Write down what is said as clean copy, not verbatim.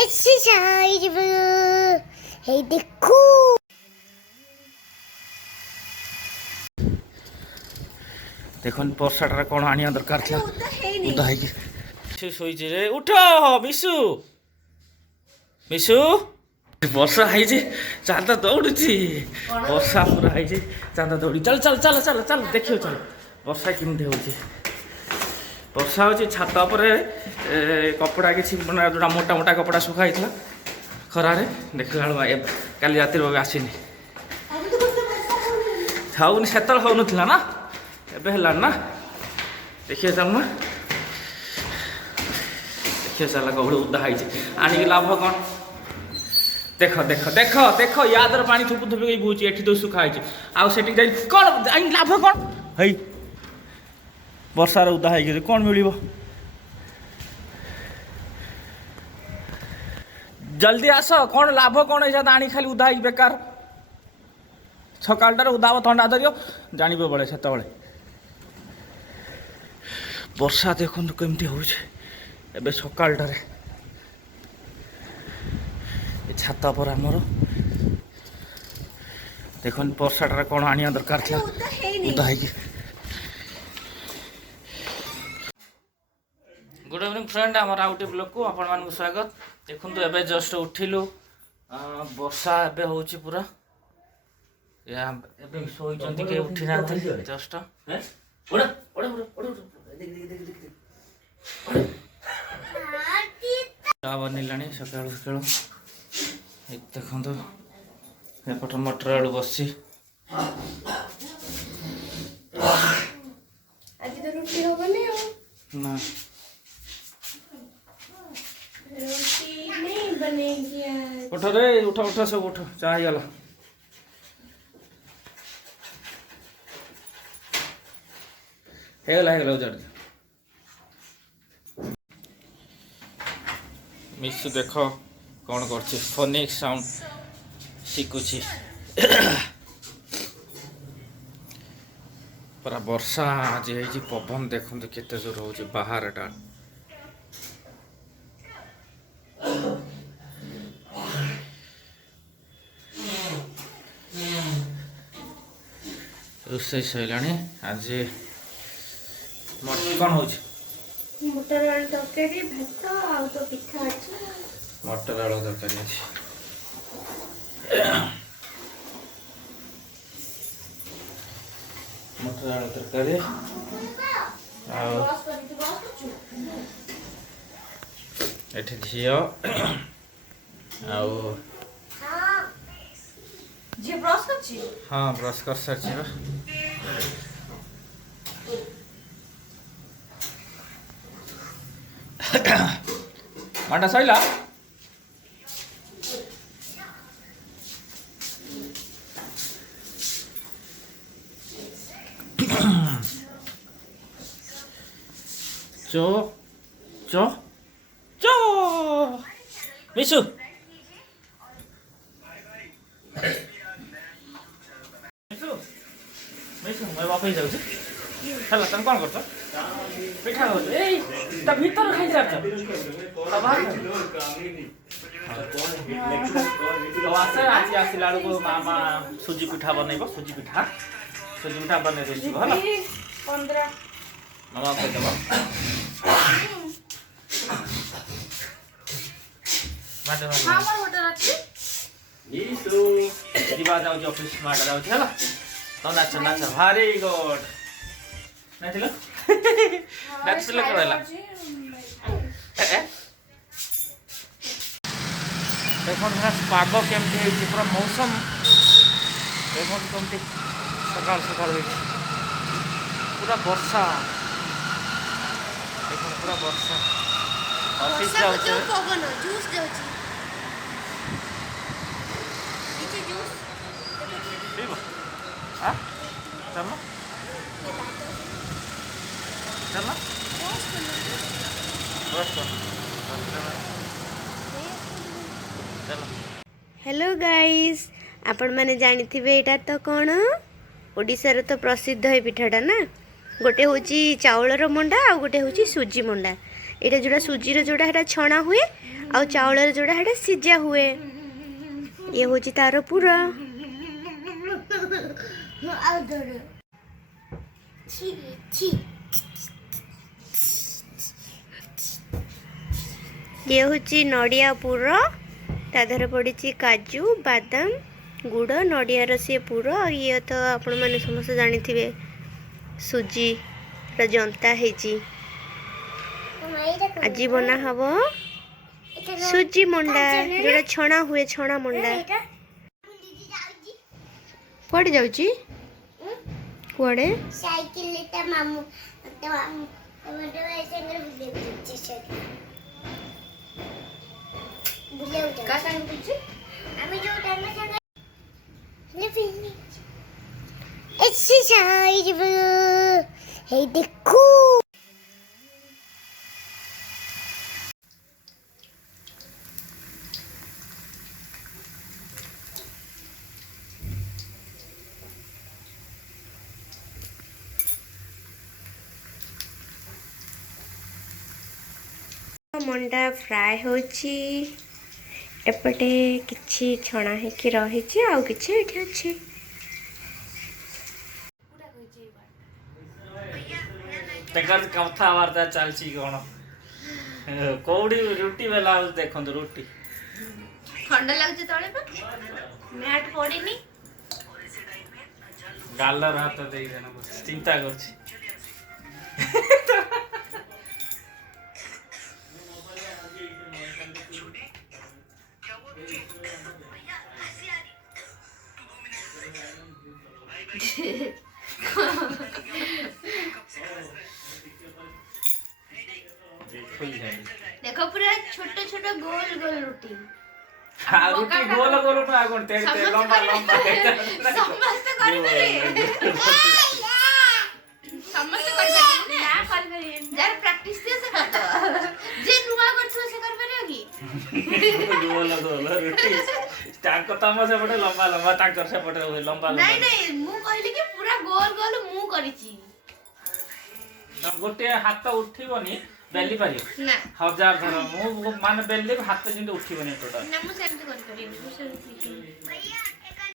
Exercise हे देखो देखो वर्षाटा कौन आनिया दरकार था उदा है शोचे रे उठ मिसु मिसु वर्षा है चांदा दौड़ी वर्षा पूरा है चांदा दौड़ी चल चल चल चल चल देखियो चल वर्षा केमती हो वर्षा हो छात पर कपड़ा किसी जो मोटा मोटा कपड़ा सुखाई खरारे देखला काली राति आसनी हाउनी सेतल हो ना एबे है ना देखिए चल ना देखिए चल कौड़ी उदा है आनिक लाभ कौन देख देख देख देख यादर पानी थुपु थुपी बोची एठी तो सुखाई आउे कौन लाभ कौन है वर्षार उदा है कौन मिल जल्दी आस कौन लाभ कौन है आनी खाली उदा है बेकार सकाळटार उदा हम थंडा धरियो जानिबो बळे सेतबळे वर्षा देखो केमती हो सकाळटार छात पर आमर देखो वर्षाटार कौन आनिया दरकार था उदा है गुड इवनिंग फ्रेंड आमर आउटे ब्लॉग को आपण मान स्वागत देखु एबे जस्ट उठिलु वर्षा एबे होची पूरा या एबे सोइचंती के उठी ना जस्ट ओड़ा ओड़ा ओड़ा बनिलानी सकाल सकाल देखो एपट मटर आलू बसी आज तो रोटी होबनी ना रोटी नहीं बनेगी आज उठ रे उठ उठ सब उठ चाह गला हेगला उजाड़ मिसु देख कौन कर फोनिक साउंड शिखुची पूरा वर्षा आज है पवन देखते केते जोर हो बाहर टा रोषे सैला आज कौन हो मटर आलू तरकारी भात आउ तो पिठा अछि मटर आलू तरकारी अछि मटर आलू तरकारी एठी झियो आउ जे ब्रश करछि हां ब्रश कर सरछि मांडा सैला चो चो चो मिसु मिसु मिसु मैं वापस जाऊँ हेलो तुम कौन करछ पिठा हो ए त भीतर खाइ जाछ आज आसला को मामा सुजी पिठा बनैबो सुजी पिठा बनै देछि होला 15 मामा कहि देबो माटे मामा होटल अछि मिसु दिवा जाउ ऑफिस माटा जाउ होला त नाच नाच भारी गुड नाचिलो नाचिलो करला देखो पाग केमती पूरा मौसम देखो कमती सकाल सकाल पूरा वर्षा देखो पूरा वर्षा ऑफिस जाऊ पवन जूस जाउछि इचे जूस पीबो हां चलो चलो बस चलो हेलो गाइस आपण माने जानी थिबे एटा तो कोन ओडिसा रो तो प्रसिद्ध है पिठाटा ना गोटे होची चावलर मंडा आ गोटे होची सुजी मंडा ଏଇଟା ଯୋଉଟା ସୁଜିର ଯୋଉଟା ହେଟା ଛଣା ହୁଏ ଆଉ ଚାଉଳର ଯୋଉଟା ହେଟା ସିଝା ହୁଏ। ଇଏ ହଉଛି ତାର ପୁର। ଇଏ ହଉଛି ନଡ଼ିଆ ପୁର, ତା ଦେହରେ ପଡ଼ିଛି କାଜୁ, ବାଦାମ, ଗୁଡ଼, ନଡ଼ିଆର ସିଏ ପୁର। ଆଉ ଇଏ ତ ଆପଣମାନେ ସମସ୍ତେ ଜାଣିଥିବେ ସୁଜିର ଜନ୍ତା ହେଇଛି। ଆଜି ବନା ହବ ସୁଜି ମଣ୍ଡା, ଯୋଉଟା ଛଣା ହୁଏ, ଛଣା ମଣ୍ଡା। କୁଆଡ଼େ ଯାଉଛି? କୁଆଡ଼େ? Hey, देखो ମଣ୍ଡା ଫ୍ରାଏ ହେଉଛି। ଏପଟେ କିଛି ଛଣା ହେଇକି ରହିଛି, ଆଉ କିଛି ଏଠି ଅଛି। ତାଙ୍କର କଥାବାର୍ତ୍ତା ଚାଲିଛି କ'ଣ କୋଉଠି ରୁଟି ବେଲା ହଉଛି ଦେଖନ୍ତୁ। ରୁଟି ଥଣ୍ଡା ଲାଗୁଛି ତଳେ ପା ମ୍ୟାଟ୍ ପଡ଼ିନି। ଗାଲର ହାତ ଦେଇଦେନ ଚିନ୍ତା କରୁଛି। देखो पूरा छोटे छोटे गोल गोल रोटी। रुटी गोल गोल ना कौन तेरे लंबा लंबा समस्त करबे समस्त करबे ना करबे यार प्रैक्टिस से करतो जे नुवा करथो से करबे कि गोल गोल रुटी ताको तम से पटे लंबा लंबा ताकर से पटे लंबा लंबा नहीं नहीं मु कहली कि पूरा गोल गोल मु करिची। गोटे हाथ उठिबनी बेली पारियो ना हजार थर मु माने बेली हाथ जिंदे उठिबनी टोटल ना मु सेमती कर करी मु सेमती